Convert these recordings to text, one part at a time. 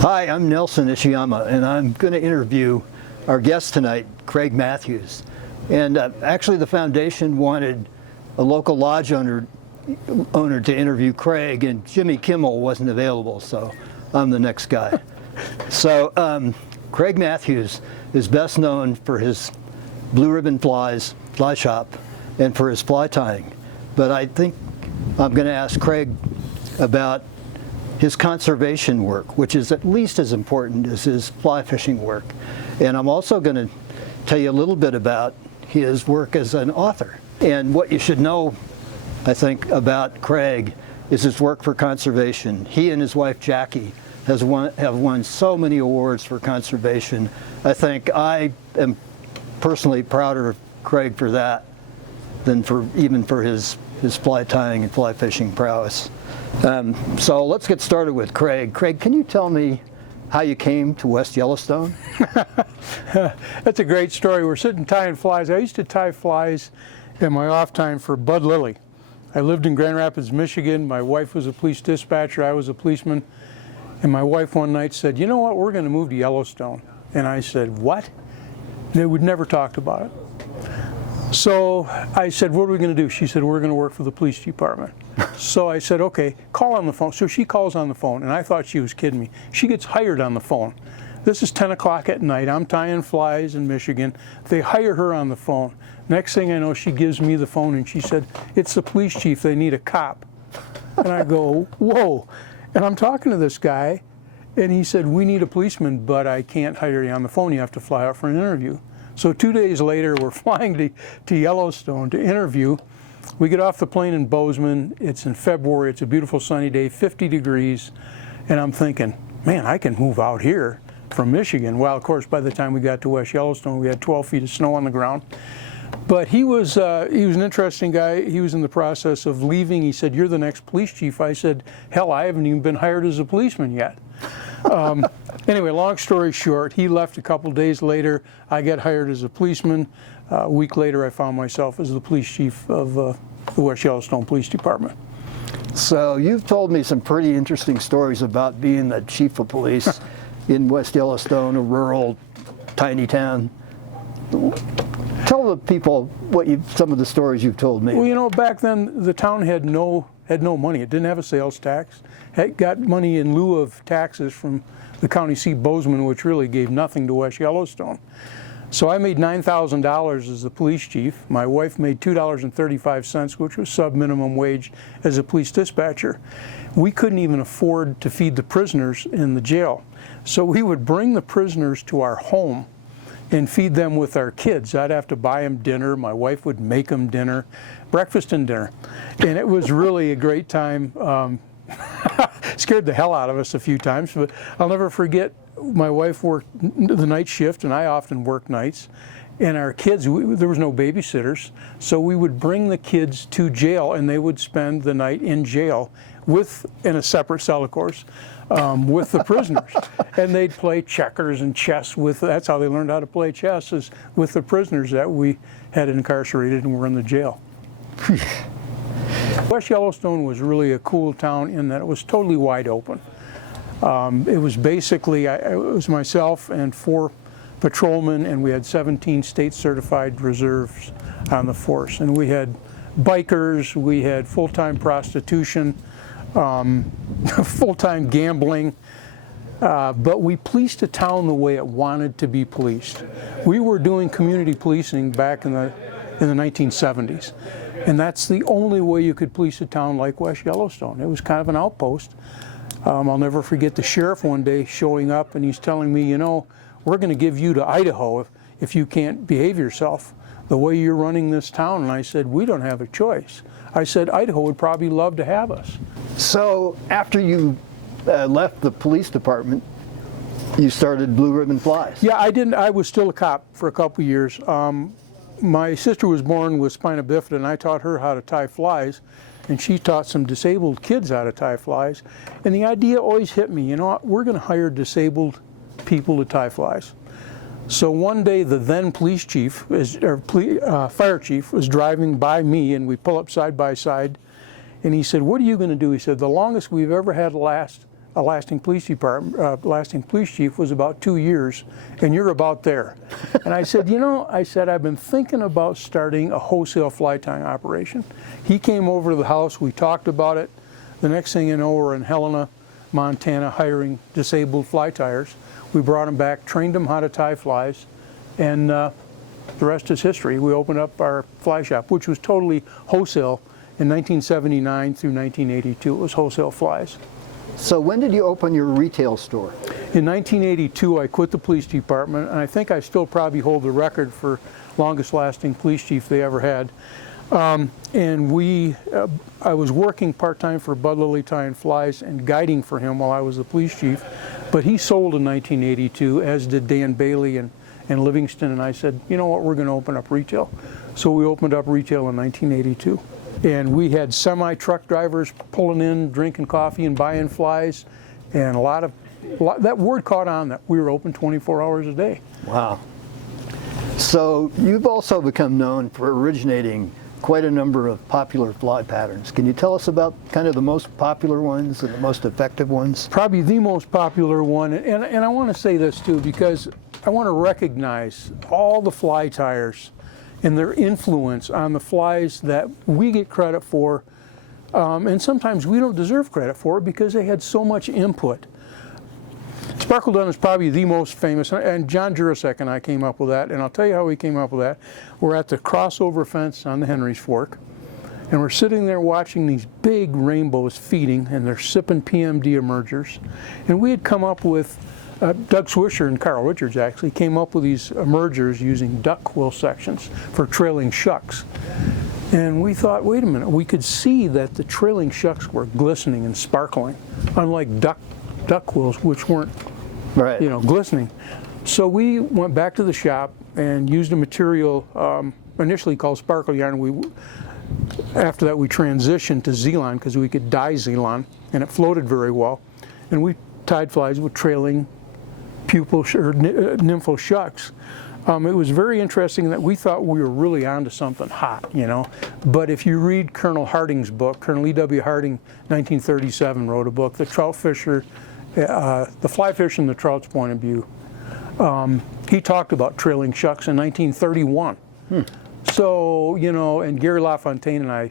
Hi, I'm Nelson Ishiyama, and I'm going to interview our guest tonight, Craig Mathews. And actually, the foundation wanted a local lodge owner to interview Craig, and Jimmy Kimmel wasn't available, so I'm the next guy. So Craig Mathews is best known for his Blue Ribbon Flies fly shop and for his fly tying. But I think I'm going to ask Craig about his conservation work, which is at least as important as his fly fishing work. And I'm also going to tell you a little bit about his work as an author. And what you should know, I think, about Craig is his work for conservation. He and his wife Jackie have won so many awards for conservation. I think I am personally prouder of Craig for that than even for his fly tying and fly fishing prowess. So let's get started with Craig. Craig, can you tell me how you came to West Yellowstone? That's a great story. We're sitting tying flies. I used to tie flies in my off time for Bud Lilly. I lived in Grand Rapids, Michigan. My wife was a police dispatcher. I was a policeman. And my wife one night said, "You know what, we're going to move to Yellowstone." And I said, "What?" They would never talked about it. So I said, "What are we going to do?" She said, "We're going to work for the police department." So I said, "Okay, call on the phone." So she calls on the phone, and I thought she was kidding me. She gets hired on the phone. This is 10 o'clock at night. I'm tying flies in Michigan. They hire her on the phone. Next thing I know, she gives me the phone, and she said, "It's the police chief. They need a cop." And I go, "Whoa." And I'm talking to this guy, and he said, "We need a policeman, but I can't hire you on the phone. You have to fly out for an interview." So 2 days later, we're flying to Yellowstone to interview. We get off the plane in Bozeman. It's in February. It's a beautiful sunny day, 50 degrees. And I'm thinking, man, I can move out here from Michigan. Well, of course, by the time we got to West Yellowstone, we had 12 feet of snow on the ground. But he was an interesting guy. He was in the process of leaving. He said, "You're the next police chief." I said, "Hell, I haven't even been hired as a policeman yet." Anyway, long story short, he left a couple days later. I got hired as a policeman. A week later, I found myself as the police chief of the West Yellowstone Police Department. So you've told me some pretty interesting stories about being the chief of police in West Yellowstone, a rural, tiny town. Tell the people some of the stories you've told me. Well, you know, back then the town had no money. It didn't have a sales tax. It got money in lieu of taxes from the county seat Bozeman, which really gave nothing to West Yellowstone. So I made $9,000 as the police chief. My wife made $2.35, which was sub-minimum wage, as a police dispatcher. We couldn't even afford to feed the prisoners in the jail. So we would bring the prisoners to our home and feed them with our kids. I'd have to buy them dinner. My wife would make them dinner, breakfast and dinner. And it was really a great time. Scared the hell out of us a few times, but I'll never forget, my wife worked the night shift, and I often worked nights. And our kids, there was no babysitters, so we would bring the kids to jail, and they would spend the night in jail in a separate cell, of course, with the prisoners. And they'd play checkers and chess that's how they learned how to play chess, is with the prisoners that we had incarcerated and were in the jail. West Yellowstone was really a cool town in that it was totally wide open. It was basically, it was myself and 4 patrolmen, and we had 17 state certified reserves on the force. And we had bikers, we had full-time prostitution, full-time gambling, but we policed a town the way it wanted to be policed. We were doing community policing back in the 1970s. And that's the only way you could police a town like West Yellowstone. It was kind of an outpost. I'll never forget the sheriff one day showing up, and he's telling me, "You know, we're going to give you to Idaho if you can't behave yourself the way you're running this town." And I said, "We don't have a choice." I said, "Idaho would probably love to have us." So after you left the police department, you started Blue Ribbon Flies. Yeah, I didn't. I was still a cop for a couple years. My sister was born with spina bifida, and I taught her how to tie flies, and she taught some disabled kids how to tie flies. And the idea always hit me, you know what, we're going to hire disabled people to tie flies. So one day the then police chief, fire chief, was driving by me, and we pull up side by side, and he said, "What are you going to do?" He said, "The longest we've ever had last a lasting police chief was about 2 years, and you're about there. And I said, I've been thinking about starting a wholesale fly tying operation. He came over to the house, we talked about it. The next thing you know, we're in Helena, Montana, hiring disabled fly tyers. We brought them back, trained them how to tie flies, and the rest is history. We opened up our fly shop, which was totally wholesale. In 1979 through 1982, it was wholesale flies. So when did you open your retail store? In 1982, I quit the police department, and I think I still probably hold the record for longest lasting police chief they ever had. I was working part-time for Bud Lilly tying flies and guiding for him while I was the police chief, but he sold in 1982, as did Dan Bailey and Livingston, and I said, you know what, we're going to open up retail. So we opened up retail in 1982. And we had semi-truck drivers pulling in, drinking coffee and buying flies, and that word caught on that we were open 24 hours a day. Wow. So you've also become known for originating quite a number of popular fly patterns. Can you tell us about kind of the most popular ones and the most effective ones? Probably the most popular one, and I want to say this too, because I want to recognize all the fly tyers and their influence on the flies that we get credit for, and sometimes we don't deserve credit for it because they had so much input. Sparkle Dun is probably the most famous, and John Jurasek and I came up with that, and I'll tell you how we came up with that. We're at the crossover fence on the Henry's Fork, and we're sitting there watching these big rainbows feeding, and they're sipping PMD emergers, and we had come up with Doug Swisher and Carl Richards actually came up with these emergers using duck quill sections for trailing shucks. And we thought, wait a minute, we could see that the trailing shucks were glistening and sparkling, unlike duck quills, which weren't glistening. So we went back to the shop and used a material initially called sparkle yarn. After that we transitioned to Zelon because we could dye Zelon, and it floated very well. And we tied flies with trailing pupil or nymphal shucks. It was very interesting that we thought we were really onto something hot, But if you read Colonel Harding's book, Colonel E.W. Harding, 1937, wrote a book, The Trout Fisher, the Fly Fish and the Trout's Point of View. He talked about trailing shucks in 1931. So, and Gary LaFontaine and I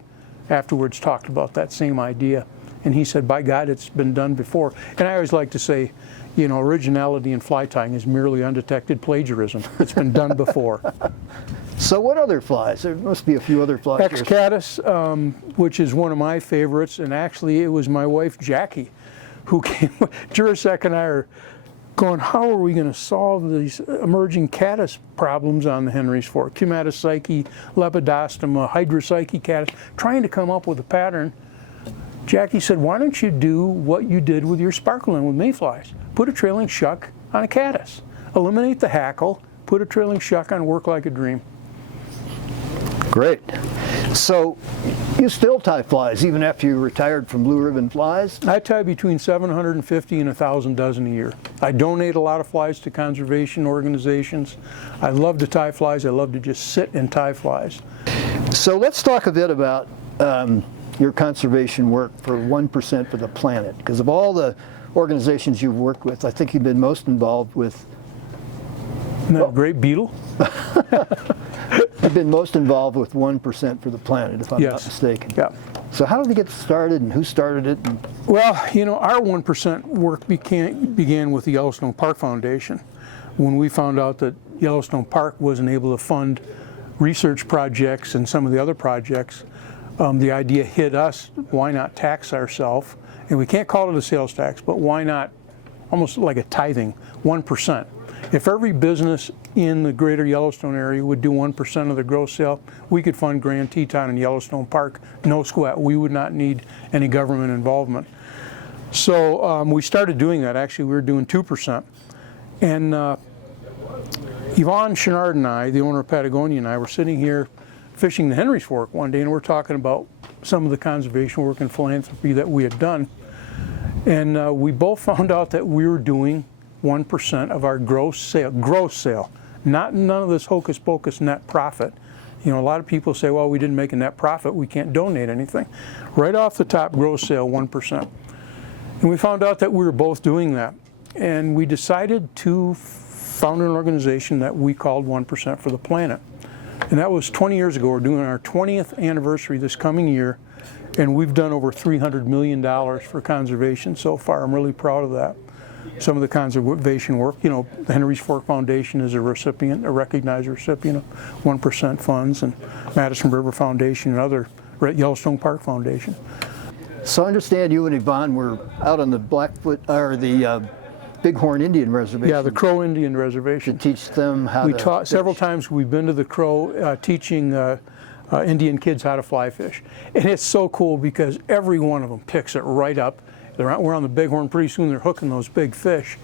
afterwards talked about that same idea. And he said, by God, it's been done before. And I always like to say, originality in fly tying is merely undetected plagiarism. It's been done before. So what other flies? There must be a few other flies. Ex-caddis, which is one of my favorites, and actually it was my wife Jackie who came. Jurasek and I are going, how are we going to solve these emerging caddis problems on the Henry's Fork? Cumatopsyche, Lepidostoma, Hydropsyche caddis, trying to come up with a pattern. Jackie said, why don't you do what you did with your sparkling with mayflies? Put a trailing shuck on a caddis. Eliminate the hackle, put a trailing shuck on, work like a dream. Great. So you still tie flies even after you retired from Blue Ribbon Flies? I tie between 750 and 1,000 dozen a year. I donate a lot of flies to conservation organizations. I love to tie flies. I love to just sit and tie flies. So let's talk a bit about your conservation work for 1% for the planet. Because of all the organizations you've worked with, I think you've been most involved with... Isn't that a great beetle? You've been most involved with 1% for the planet, if I'm not mistaken. Yeah. So how did it get started, and who started it? Well, our 1% work began with the Yellowstone Park Foundation. When we found out that Yellowstone Park wasn't able to fund research projects and some of the other projects, the idea hit us, why not tax ourselves? And we can't call it a sales tax, but why not, almost like a tithing, 1%. If every business in the greater Yellowstone area would do 1% of the gross sale, we could fund Grand Teton and Yellowstone Park, no sweat. We would not need any government involvement. So we started doing that. Actually, we were doing 2%. And Yvonne Chenard and I, the owner of Patagonia, and I were sitting here fishing the Henry's Fork one day, and we're talking about some of the conservation work and philanthropy that we had done. And we both found out that we were doing 1% of our gross sale, none of this hocus pocus net profit. A lot of people say, well, we didn't make a net profit, we can't donate anything. Right off the top, gross sale, 1%. And we found out that we were both doing that. And we decided to found an organization that we called 1% for the Planet. And that was 20 years ago. We're doing our 20th anniversary this coming year, and we've done over $300 million for conservation so far. I'm really proud of that. Some of the conservation work, you know, the Henry's Fork Foundation is a recipient, a recognized recipient of 1% funds, and Madison River Foundation and other, Yellowstone Park Foundation. So I understand you and Yvonne were out on the Blackfoot, or the Bighorn Indian Reservation. Yeah, the Crow Indian Reservation. To teach them how to We taught fish. several times. We've been to the Crow teaching Indian kids how to fly fish. And it's so cool because every one of them picks it right up. We're on the Bighorn, pretty soon they're hooking those big fish.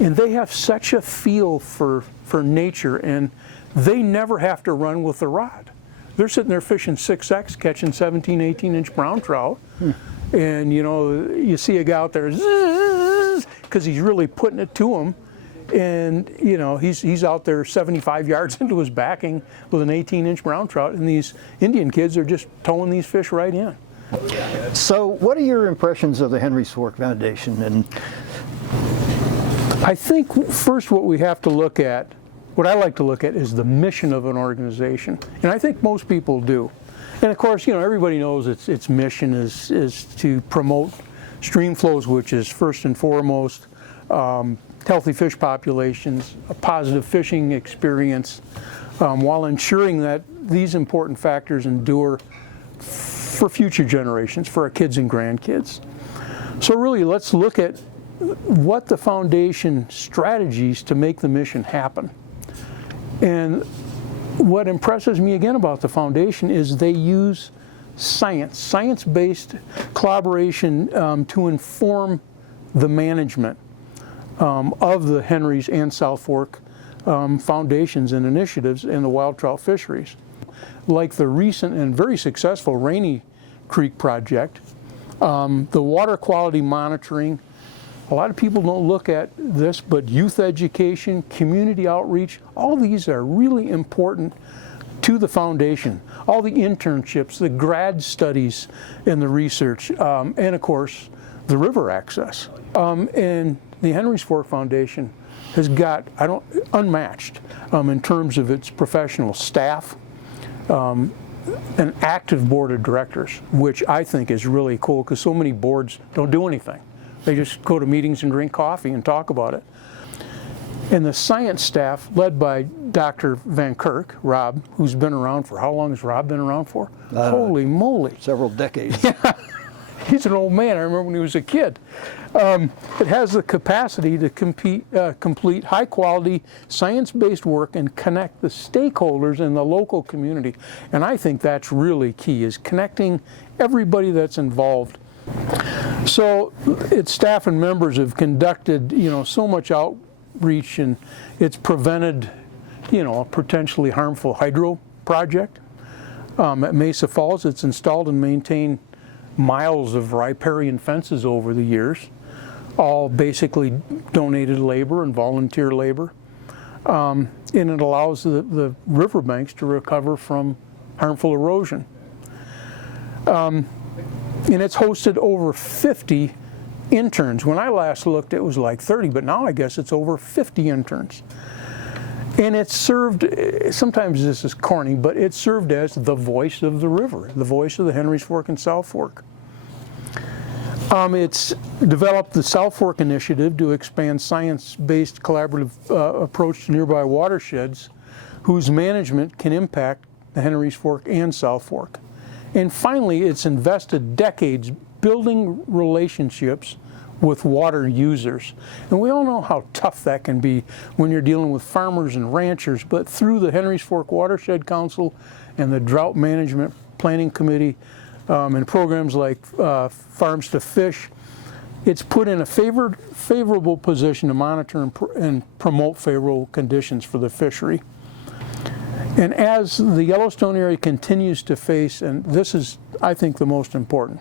And they have such a feel for nature, and they never have to run with the rod. They're sitting there fishing 6X, catching 17, 18-inch brown trout. And you know, you see a guy out there, because he's really putting it to him. And you know, he's out there 75 yards into his backing with an 18-inch brown trout, and these Indian kids are just towing these fish right in. So what are your impressions of the Henry's Fork Foundation? And I think first what we have to look at, what I like to look at, is the mission of an organization. And I think most people do. And of course, you know, everybody knows its mission is to promote stream flows, which is first and foremost, healthy fish populations, a positive fishing experience, while ensuring that these important factors endure for future generations, for our kids and grandkids. So really, let's look at what the foundation strategies to make the mission happen. And what impresses me again about the foundation is they use science-based collaboration to inform the management of the Henry's and South Fork foundations and initiatives in the wild trout fisheries. Like the recent and very successful Rainy Creek project, the water quality monitoring. A lot of people don't look at this, but youth education, community outreach, all these are really important to the foundation. All the internships, the grad studies and the research, and of course, the river access. And the Henry's Fork Foundation has got, unmatched in terms of its professional staff, an active board of directors, which I think is really cool because so many boards don't do anything. They just go to meetings and drink coffee and talk about it. And the science staff, led by Dr. Van Kirk, Rob, who's been around for, how long has Rob been around for? Holy moly. several decades. He's an old man. I remember when he was a kid. It has the capacity to complete high-quality, science-based work and connect the stakeholders in the local community. And I think that's really key, is connecting everybody that's involved. So its staff and members have conducted, you know, so much outreach, and it's prevented, you know, a potentially harmful hydro project. At Mesa Falls, it's installed and maintained miles of riparian fences over the years, all basically donated labor and volunteer labor. And it allows the riverbanks to recover from harmful erosion. And it's hosted over 50 interns. When I last looked, it was like 30, but now I guess it's over 50 interns. And it's served, sometimes this is corny, but it's served as the voice of the river, the voice of the Henry's Fork and South Fork. It's developed the South Fork Initiative to expand science-based collaborative approach to nearby watersheds whose management can impact the Henry's Fork and South Fork. And finally, it's invested decades building relationships with water users. And we all know how tough that can be when you're dealing with farmers and ranchers, but through the Henry's Fork Watershed Council and the Drought Management Planning Committee and programs like Farms to Fish, it's put in a favorable position to monitor and promote favorable conditions for the fishery. And as the Yellowstone area continues to face, and this is, I think, the most important,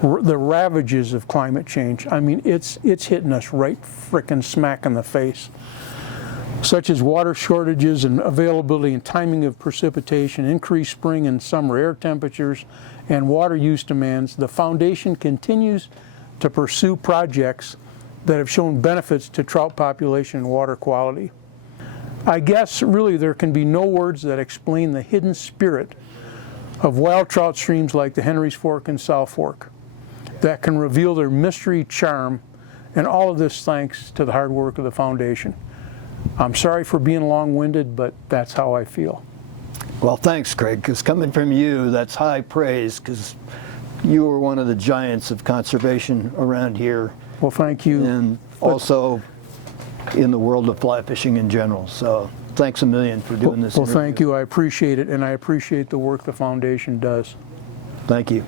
the ravages of climate change. I mean, it's hitting us right frickin' smack in the face. Such as water shortages and availability and timing of precipitation, increased spring and summer air temperatures, and water use demands, the foundation continues to pursue projects that have shown benefits to trout population and water quality. I guess really there can be no words that explain the hidden spirit of wild trout streams like the Henry's Fork and South Fork that can reveal their mystery, charm, and all of this thanks to the hard work of the foundation. I'm sorry for being long-winded, but that's how I feel. Well, thanks, Craig, because coming from you, that's high praise, because you are one of the giants of conservation around here. Well, thank you. And also in the world of fly fishing in general. So thanks a million for doing this. Well, thank you. I appreciate it, and I appreciate the work the foundation does. Thank you.